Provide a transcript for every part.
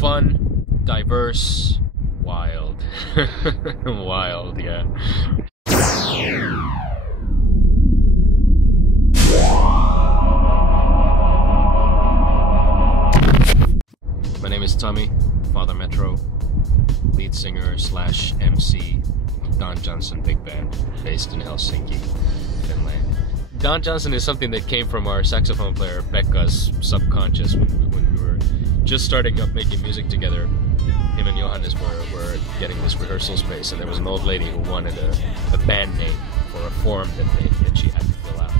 fun, diverse, wild. Wild, yeah. My name is Tommy, Father Metro, lead singer slash MC of Don Johnson Big Band, based in Helsinki, Finland. Don Johnson is something that came from our saxophone player Pekka's subconscious when we were just starting up making music together. Him and Johannes were getting this rehearsal space, and there was an old lady who wanted a band name for a form that she had to fill out.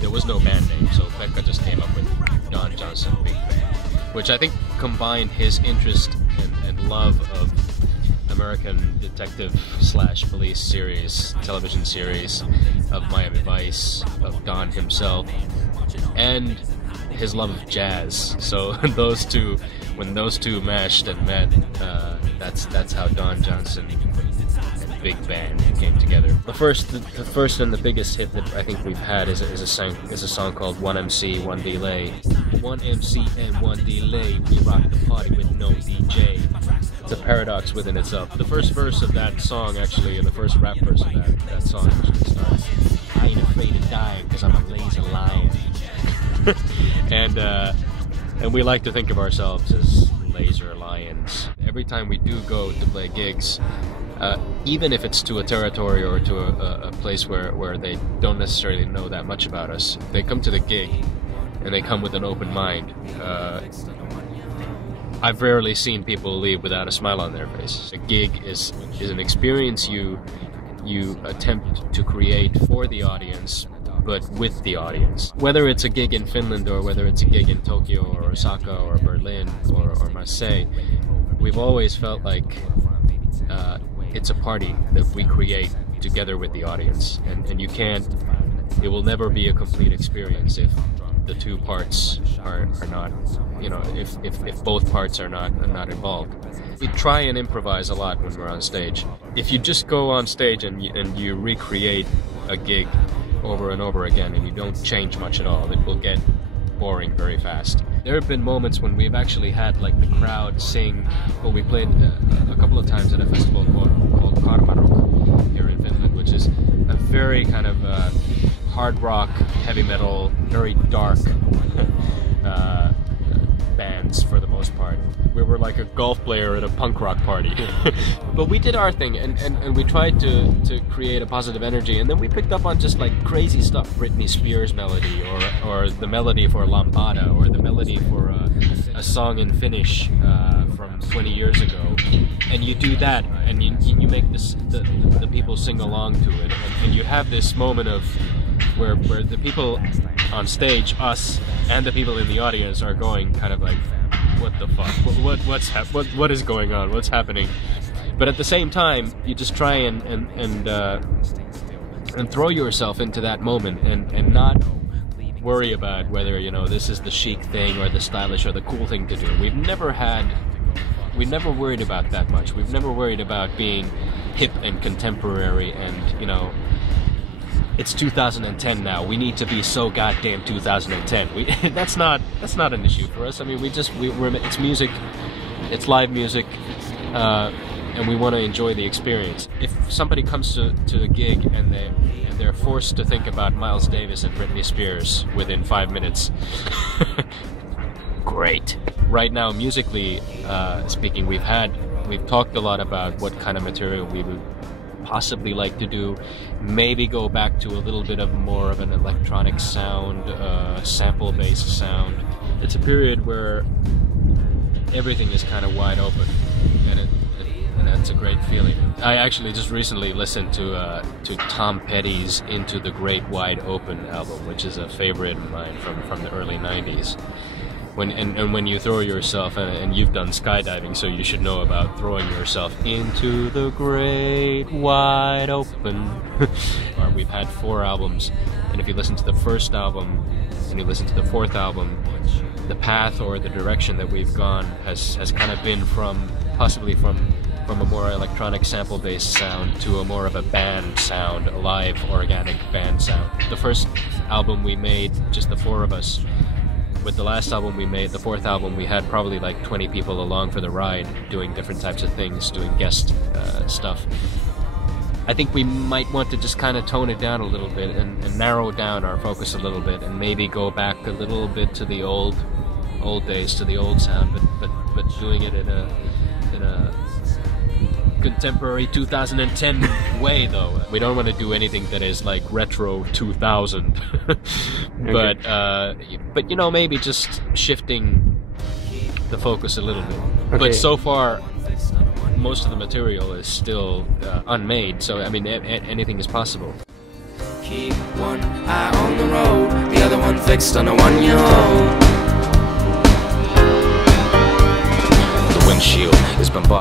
There was no band name, so Pekka just came up with Don Johnson Big Band, which I think combined his interest and love of American detective slash police series, television series, of Miami Vice, of Don himself, and his love of jazz. So those two, when those two mashed and met, that's how Don Johnson and Big Band came together. The first and the biggest hit that I think we've had is a song called One MC, One Delay. One MC and one delay, we rock the party with no DJ. It's a paradox within itself. The first verse of that song, actually, and the first rap verse of that song actually starts, I ain't afraid of dying because I'm a lazy lion. And we like to think of ourselves as laser lions. Every time we do go to play gigs, even if it's to a territory or to a place where they don't necessarily know that much about us, they come to the gig and they come with an open mind. I've rarely seen people leave without a smile on their face. A gig is an experience you attempt to create for the audience, but with the audience. Whether it's a gig in Finland or whether it's a gig in Tokyo or Osaka or Berlin or Marseille, we've always felt like it's a party that we create together with the audience, and it will never be a complete experience if the two parts are not, if both parts are not involved. We try and improvise a lot when we're on stage. If you just go on stage and you recreate a gig over and over again and you don't change much at all, it will get boring very fast. There have been moments when we've actually had like the crowd sing. Well, we played a couple of times at a festival called Karmarok here in Finland, which is a very kind of hard rock, heavy metal, very dark bands for the most part. We were like a golf player at a punk rock party. But we did our thing, and we tried to create a positive energy, and then we picked up on just like crazy stuff, Britney Spears melody, or the melody for Lambada, or the melody for a song in Finnish from 20 years ago. And you do that, and you make the people sing along to it, and you have this moment of where the people on stage, us, and the people in the audience are going kind of like, what the fuck? What is going on? What's happening? But at the same time, you just try and throw yourself into that moment and not worry about whether, this is the chic thing or the stylish or the cool thing to do. We've never worried about that much. We've never worried about being hip and contemporary and, it's 2010 now. We need to be so goddamn 2010. That's not an issue for us. I mean, it's music, it's live music, and we want to enjoy the experience. If somebody comes to a gig and they're forced to think about Miles Davis and Britney Spears within 5 minutes, great. Right now, musically speaking, we've talked a lot about what kind of material we would possibly like to do. Maybe go back to a little bit of more of an electronic sound, sample-based sound. It's a period where everything is kind of wide open, and that's a great feeling. I actually just recently listened to Tom Petty's Into the Great Wide Open album, which is a favorite of mine from the early 90s. When you throw yourself, and you've done skydiving, so you should know about throwing yourself into the great wide open. We've had 4 albums, and if you listen to the first album and you listen to the 4th album, the path or the direction that we've gone has kind of been possibly from a more electronic sample-based sound to a more of a band sound, a live organic band sound. The first album we made, just the 4 of us, with the last album we made, the fourth album, we had probably like 20 people along for the ride, doing different types of things, doing guest stuff. I think we might want to just kind of tone it down a little bit and narrow down our focus a little bit, and maybe go back a little bit to the old days, to the old sound, but doing it in a contemporary 2010 way, though. We don't want to do anything that is like retro 2000. But you know, maybe just shifting the focus a little bit. Okay. But so far, most of the material is still unmade, so I mean, anything is possible. Keep one eye on the road, the other one fixed on a 1-year-old. The windshield is bombarded.